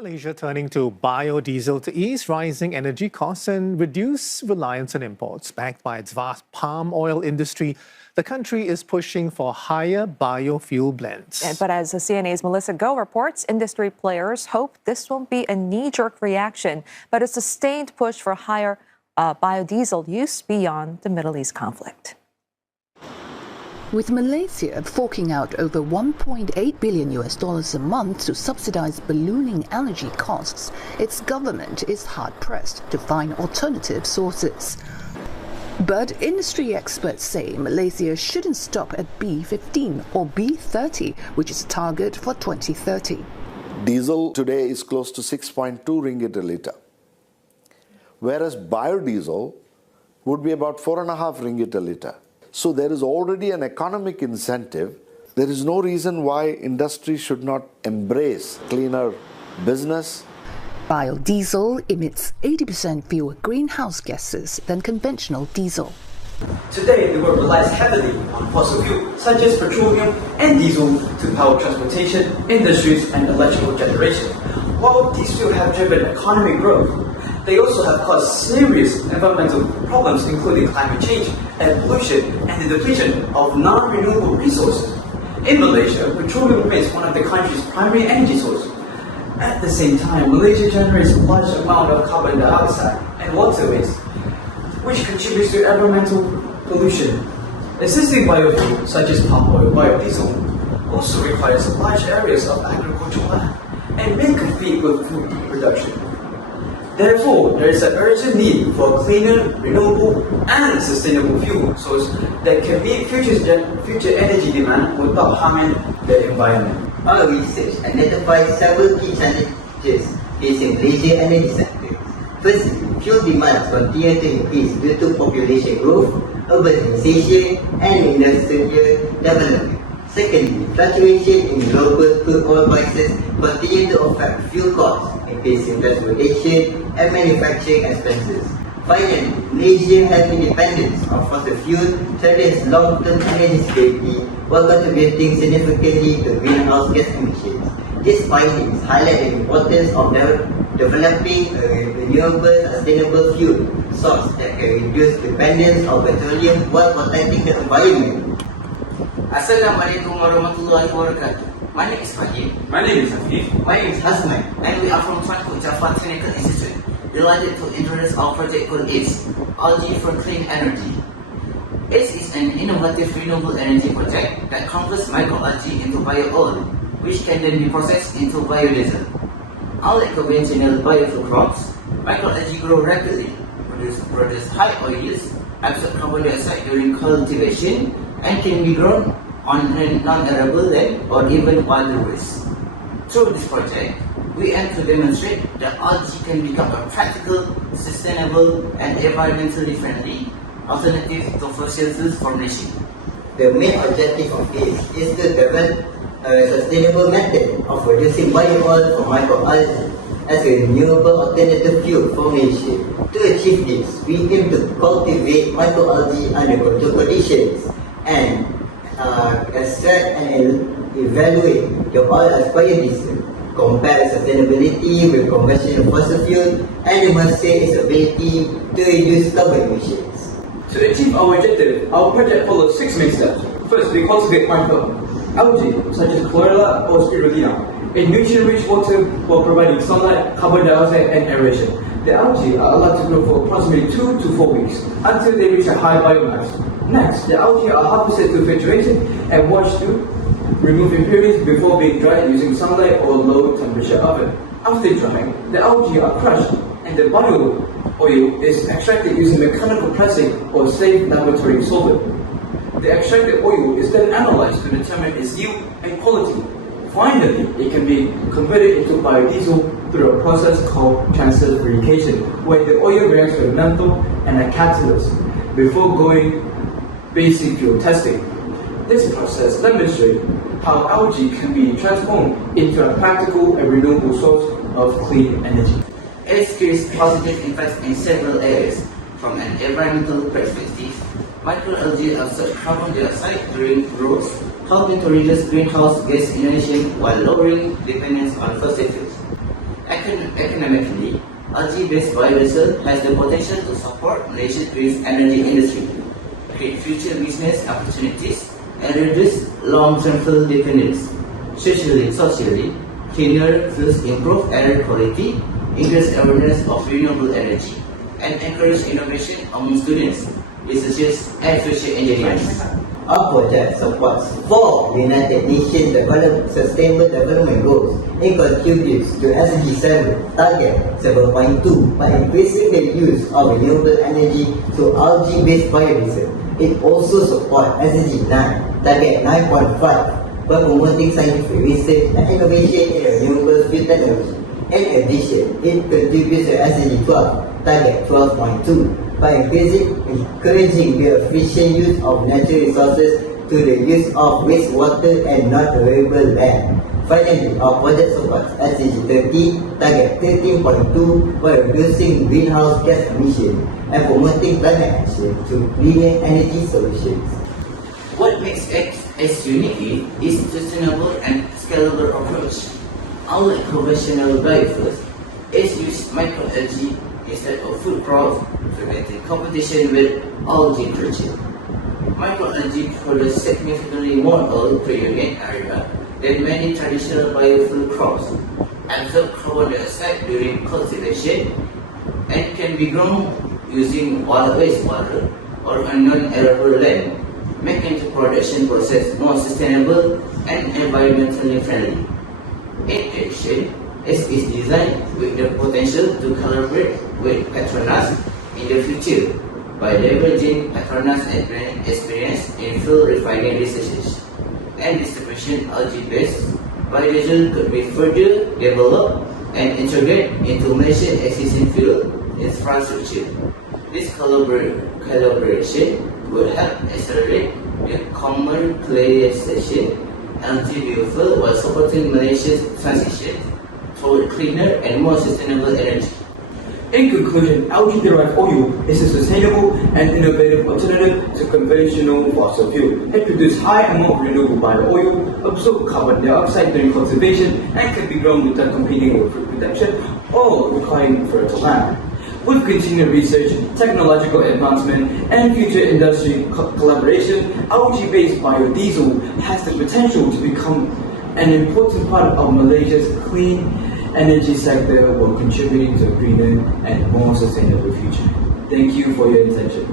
Malaysia turning to biodiesel to ease rising energy costs and reduce reliance on imports. Backed by its vast palm oil industry, the country is pushing for higher biofuel blends. But as the CNA's Melissa Go reports, industry players hope this won't be a knee-jerk reaction, but a sustained push for higher biodiesel use beyond the Middle East conflict. With Malaysia forking out over $1.8 billion a month to subsidize ballooning energy costs, its government is hard-pressed to find alternative sources. But industry experts say Malaysia shouldn't stop at B15 or B30, which is a target for 2030. Diesel today is close to 6.2 ringgit a litre, whereas biodiesel would be about 4.5 ringgit a litre. So there is already an economic incentive. There is no reason why industry should not embrace cleaner business. Biodiesel emits 80% fewer greenhouse gases than conventional diesel. Today, the world relies heavily on fossil fuels such as petroleum and diesel to power transportation, industries, and electrical generation. While these fuels have driven economic growth, they also have caused serious environmental problems, including climate change, air pollution, and the depletion of non-renewable resources. In Malaysia, petroleum remains one of the country's primary energy sources. At the same time, Malaysia generates a large amount of carbon dioxide and water waste, which contributes to environmental pollution. Existing biofuels, such as palm oil biodiesel, also requires large areas of agricultural land and may compete with food production. Therefore, there is an urgent need for a cleaner, renewable, and sustainable fuel source that can meet future energy demand without harming the environment. Our research identifies several key challenges facing Malaysian energy sector. Firstly, fuel demands continue to increase due to population growth, urbanization, and industrial development. Secondly, fluctuation in global crude oil prices continue to affect fuel costs, increasing transportation and manufacturing expenses. Finally, Malaysia has independence of fossil fuels, threatens long-term energy security while contributing significantly to greenhouse gas emissions. These findings highlight the importance of developing a renewable, sustainable fuel source that can reduce dependence on petroleum while protecting the environment. Assalamualaikum warahmatullahi wabarakatuh. My name is Fahim. My name is Afif. My name is Hasman. And we are from Tuanku, Jaafar Technical Institute. Delighted to introduce our project called Wsdg for Clean Energy. Wsdg is an innovative renewable energy project that converts microalgae into bio-oil, which can then be processed into biodiesel. Unlike conventional biofuel crops, microalgae grow rapidly, produce high oil yields, absorb carbon dioxide during cultivation, and can be grown on non-arable land or even wilderness. Through this project, we aim to demonstrate that algae can become a practical, sustainable, and environmentally friendly alternative to fossil fuels formulation. The main objective of this is to develop a sustainable method of producing bio-oil from microalgae as a renewable alternative fuel formulation. To achieve this, we aim to cultivate microalgae under controlled conditions and extract and evaluate the oil as biodiesel, compare sustainability with conventional fossil fuel, and demonstrate its ability to reduce carbon emissions. To achieve our objective, our project follows 6 main steps. First, we cultivate microalgae, such as chlorella or spirulina, in nutrient-rich water while providing sunlight, carbon dioxide, and aeration. The algae are allowed to grow for approximately 2 to 4 weeks until they reach a high biomass. Next, the algae are harvested to refrigerated and washed to remove impurities before being dried using sunlight or low-temperature oven. After drying, the algae are crushed and the bio-oil is extracted using mechanical pressing or safe laboratory solvent. The extracted oil is then analyzed to determine its yield and quality. Finally, it can be converted into biodiesel through a process called transesterification, where the oil reacts with a menthol and a catalyst before going basic fuel testing. This process demonstrates how algae can be transformed into a practical and renewable source of clean energy. It carries positive impacts in several areas. From an environmental perspective, microalgae absorb carbon dioxide during growth, helping to reduce greenhouse gas emissions while lowering dependence on fossil fuels. Economically, algae-based biodiesel has the potential to support Malaysia's green energy industry, create future business opportunities, and reduce long-term fuel dependence. Socially, cleaner fuels improve air quality, increase awareness of renewable energy, and encourage innovation among students, researchers, and future engineers. Our project supports 4 United Nations Sustainable Development Goals and contributes to SDG 7 target 7.2 by increasing the use of renewable energy through algae-based biodiesel. It also supports SDG 9 target 9.5 by promoting scientific research and innovation in renewable fuel technology. In addition, it contributes to SDG 12 target 12.2 by encouraging the efficient use of natural resources to the use of wastewater and not available land. Finally, our project supports SDG 30, target 13.2 by reducing greenhouse gas emissions and promoting climate action through cleaner energy solutions. What makes S unique is sustainable and scalable approach. Unlike conventional biofuels, S uses microalgae instead of food crops, preventing competition with algae production. Microalgae produce significantly more oil per unit area than many traditional biofuel crops, absorb carbon dioxide during cultivation, and can be grown using wastewater or a non-arable land, making the production process more sustainable and environmentally friendly. In addition, S is designed with the potential to collaborate with Petronas in the future by leveraging Petronas' experience in fuel refining research and distribution. Algae-based biodiesel could be further developed and integrated into Malaysia's existing fuel infrastructure. This collaboration will help accelerate the commercialization algae biofuel while supporting Malaysia's transition toward cleaner and more sustainable energy. In conclusion, algae-derived oil is a sustainable and innovative alternative to conventional fossil fuel. It produces high amount of renewable bio-oil, absorb carbon dioxide during cultivation, and can be grown without competing with food production or requiring fertile land. With continued research, technological advancement, and future industry collaboration, algae-based biodiesel has the potential to become an important part of Malaysia's clean energy sector while contributing to a greener and more sustainable future. Thank you for your attention.